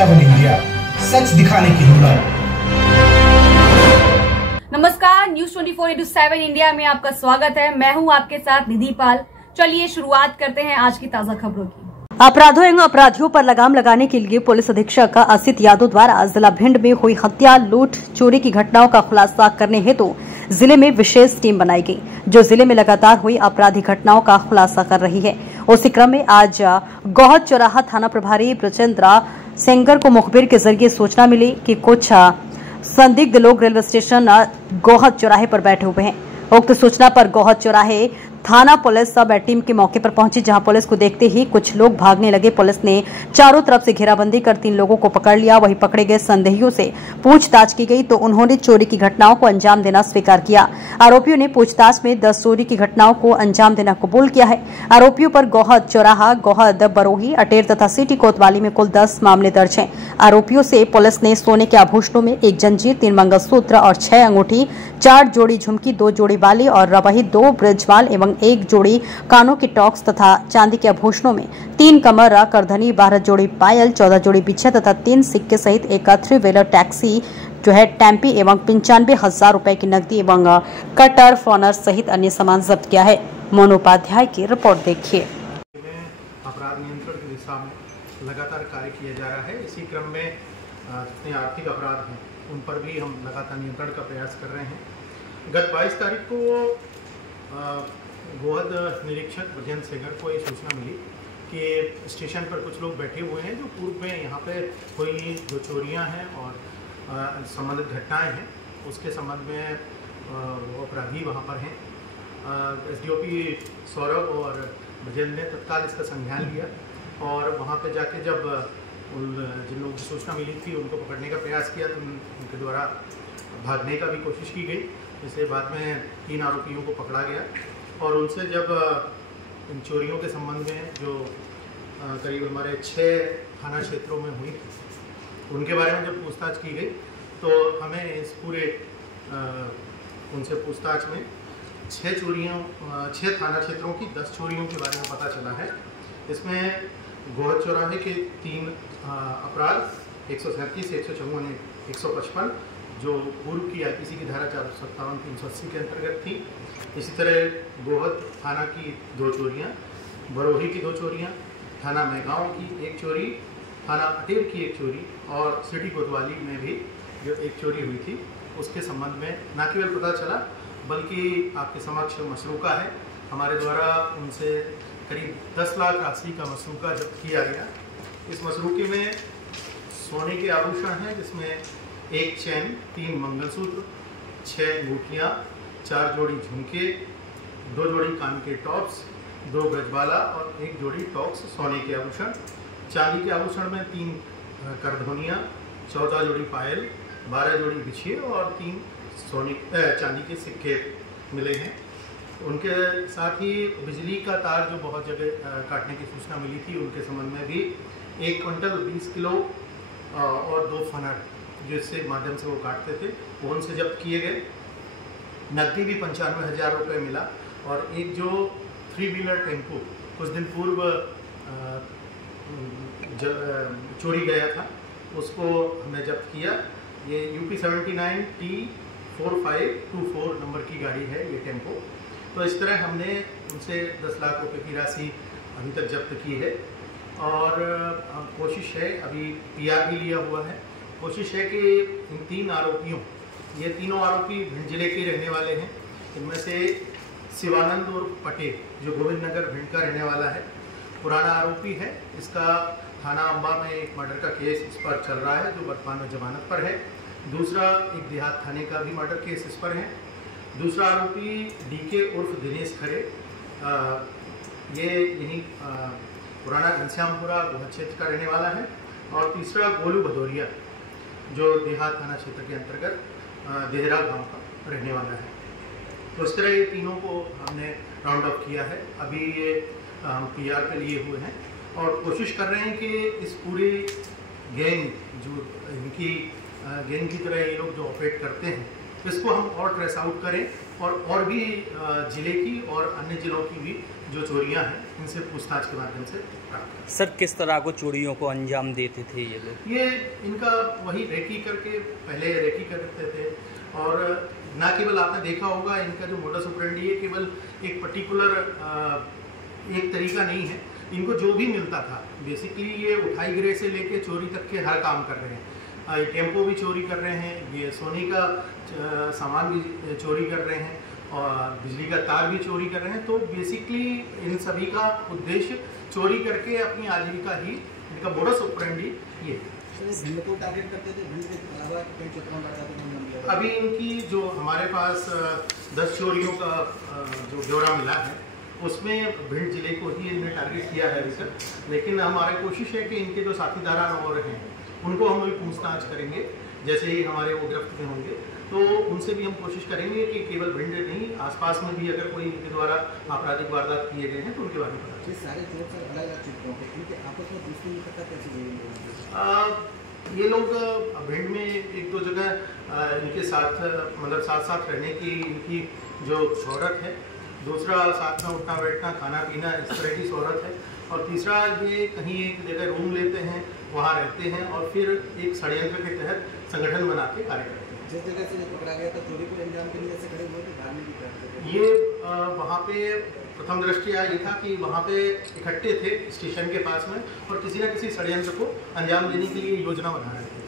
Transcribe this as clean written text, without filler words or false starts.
7 India, सच दिखाने की हिम्मत। नमस्कार, न्यूज 24/7 इंडिया में आपका स्वागत है। मैं हूं आपके साथ निधि पाल। चलिए शुरुआत करते हैं आज की ताजा खबरों की। अपराधों एवं अपराधियों पर लगाम लगाने के लिए पुलिस अधीक्षक असित यादव द्वारा जिला भिंड में हुई हत्या, लूट, चोरी की घटनाओं का खुलासा करने हेतु जिले में विशेष टीम बनाई गई, जो जिले में लगातार हुई आपराधिक घटनाओं का खुलासा कर रही है। उसी क्रम में आज गोहद चौराहा थाना प्रभारी ब्रजेंद्र सेंगर को मुखबिर के जरिए सूचना मिली कि कुछ संदिग्ध लोग रेलवे स्टेशन गोहद चौराहे पर बैठे हुए हैं। उक्त सूचना पर गोहद चौराहे थाना पुलिस सब टीम के मौके पर पहुंची, जहां पुलिस को देखते ही कुछ लोग भागने लगे। पुलिस ने चारों तरफ से घेराबंदी कर 3 लोगों को पकड़ लिया। वहीं पकड़े गए संदेहियों से पूछताछ की गई तो उन्होंने चोरी की घटनाओं को अंजाम देना स्वीकार किया। आरोपियों ने पूछताछ में 10 चोरी की घटनाओं को अंजाम देना कबूल किया है। आरोपियों पर गोहद चौराहा, गोहद बरोही, अटेर तथा सिटी कोतवाली में कुल 10 मामले दर्ज हैं। आरोपियों से पुलिस ने सोने के आभूषणों में 1 जंजीर, 3 मंगलसूत्र और 6 अंगूठी, 4 जोड़ी झुमकी, 2 जोड़ी बाली और वही 2 ब्रजवाल एवं 1 जोड़ी कानों की टॉक्स तथा चांदी के आभूषणों में 3 कमर, करधनी, 12 जोड़ी पायल, 14 जोड़ी बिछिया तथा 3 सिक्के सहित एक 3 व्हीलर टैक्सी जो है टेम्पी एवं 95,000 रुपए की नकदी एवं कटर, फोनर सहित अन्य सामान जब्त किया है। मोनू उपाध्याय की रिपोर्ट देखिए। अपराध नियंत्रण की दिशा में लगातार कार्य किया जा रहा है। इसी क्रम में जितने आर्थिक अपराध हैं उन पर भी हम लगातार नियंत्रण का प्रयास कर रहे हैं। गत 22 तारीख को गोहद निरीक्षक ब्रजेंद्र सेंगर को ये सूचना मिली कि स्टेशन पर कुछ लोग बैठे हुए हैं जो पूर्व में यहाँ पे कोई जो चोरियाँ हैं और संबंधित घटनाएं हैं उसके संबंध में वो अपराधी वहाँ पर हैं। एसडीओपी सौरभ और ब्रजेंद्र ने तत्काल इसका संज्ञान लिया और वहाँ पे जाके जब जिन लोगों की सूचना मिली थी उनको पकड़ने का प्रयास किया तो उनके द्वारा भागने का भी कोशिश की गई। इसलिए बाद में 3 आरोपियों को पकड़ा गया और उनसे जब इन चोरियों के संबंध में जो करीब हमारे 6 थाना क्षेत्रों में हुई उनके बारे में जब पूछताछ की गई तो हमें इस पूरे उनसे पूछताछ में 6 थाना क्षेत्रों की 10 चोरियों के बारे में पता चला है। इसमें गोहद चौराहे के 3 अपराध 137, 154, 155 जो पूर्व की आईपीसी की धारा 457, 380 के अंतर्गत थी। इसी तरह गोहद थाना की 2 चोरियाँ, बरोही की 2 चोरियाँ, थाना मेगांव की 1 चोरी, थाना अटेर की 1 चोरी और सिटी कोतवाली में भी जो 1 चोरी हुई थी उसके संबंध में न केवल पता चला बल्कि आपके समक्ष मसरूका है। हमारे द्वारा उनसे करीब 10 लाख राशि का मसरूका जब्त किया गया। इस मसरूके में सोने के आभूषण हैं जिसमें 1 चैन, 3 मंगलसूत्र, 6 अंगूठियाँ, 4 जोड़ी झुमके, 2 जोड़ी कान के टॉप्स, 2 ब्रजबाला और 1 जोड़ी टॉक्स सोने के आभूषण। चांदी के आभूषण में 3 करधोनियाँ, 14 जोड़ी पायल, 12 जोड़ी बिछिए और 3 चांदी के सिक्के मिले हैं। उनके साथ ही बिजली का तार जो बहुत जगह काटने की सूचना मिली थी उनके संबंध में भी 1 क्विंटल 20 किलो और 2 फनर जिससे माध्यम से वो काटते थे वो उनसे जब्त किए गए। नकदी भी 95,000 रुपये मिला और एक जो 3 व्हीलर टेम्पो कुछ दिन पूर्व चोरी गया था उसको हमने जब्त किया। ये UP 79 T4524 नंबर की गाड़ी है ये टेम्पो। तो इस तरह हमने उनसे 10 लाख रुपए की राशि अभी तक जब्त की है और कोशिश है, अभी PR भी लिया हुआ है। कोशिश है कि इन 3 आरोपियों, ये तीनों आरोपी भिंड जिले के रहने वाले हैं। इनमें से शिवानंद और पटेल जो गोविंद नगर भिंड का रहने वाला है, पुराना आरोपी है। इसका थाना अंबा में एक मर्डर का केस इस पर चल रहा है जो वर्तमान में जमानत पर है। दूसरा एक देहात थाने का भी मर्डर केस इस पर है। दूसरा आरोपी DK उर्फ दिनेश खरे, ये यहीं पुराना घनश्यामपुरा गोहद क्षेत्र का रहने वाला है। और तीसरा गोलू भदौरिया जो देहात थाना क्षेत्र के अंतर्गत देहरा गांव का रहने वाला है। तो इस तरह ये तीनों को हमने राउंड अप किया है। अभी ये हम PR पे लिए हुए हैं और कोशिश कर रहे हैं कि इस पूरी गैंग जो इनकी गैंग की तरह ये लोग जो ऑपरेट करते हैं इसको हम और ट्रेस आउट करें और भी ज़िले की और अन्य ज़िलों की भी जो चोरियां हैं इनसे पूछताछ के माध्यम से प्राप्त करें। सर किस तरह को चोरियों को अंजाम देते थे ये लोग? ये इनका वही रेकी करके पहले रेकी करते थे और ना केवल आपने देखा होगा इनका जो मोडस ऑपरेंडी है केवल एक पर्टिकुलर एक तरीका नहीं है, इनको जो भी मिलता था बेसिकली ये उठाई गिरे से लेके चोरी तक के हर काम कर रहे हैं। टेम्पो भी चोरी कर रहे हैं, ये सोने का सामान भी चोरी कर रहे हैं और बिजली का तार भी चोरी कर रहे हैं। तो बेसिकली इन सभी का उद्देश्य चोरी करके अपनी आजीविका ही इनका मोडस ऑपरेंडी ये भिंड को टारगेट करते थे, भिंड के अलावा कई क्षेत्रों में करते थे। अभी इनकी जो हमारे पास 10 चोरियों का जो ब्यौरा मिला है उसमें भिंड जिले को ही इन्हें टारगेट किया है अभी तक, लेकिन हमारी कोशिश है कि इनके जो साथीदार और हैं उनको हम भी पूछताछ करेंगे। जैसे ही हमारे वो गिरफ्त में होंगे तो उनसे भी हम कोशिश करेंगे कि केवल भिंड नहीं आसपास में भी अगर कोई इनके द्वारा आपराधिक वारदात किए गए हैं तो उनके बारे में पता चले। सारे चोर सर अलग अलग क्षेत्रों के, इनके आपस में दोस्ती नहीं करता कैसे हुई? ये लोग भिंड में एक दो जगह इनके साथ मतलब साथ रहने की इनकी जो शोहरत है, दूसरा साथ में उठना बैठना खाना पीना इस तरह की शोहरत है, और तीसरा ये कहीं एक जगह रूम लेते हैं वहाँ रहते हैं और फिर एक षड्यंत्र के तहत संगठन बना के कार्य करते हैं। जिस जगह से पकड़ा गया था चोरी को अंजाम के लिए ऐसे खड़े हुए थे, धार्मिक भी करते थे। ये वहाँ पे प्रथम दृष्टया ये था कि वहाँ पे इकट्ठे थे स्टेशन के पास में और किसी न किसी षड्यंत्र को अंजाम देने के लिए योजना बना रहे थे।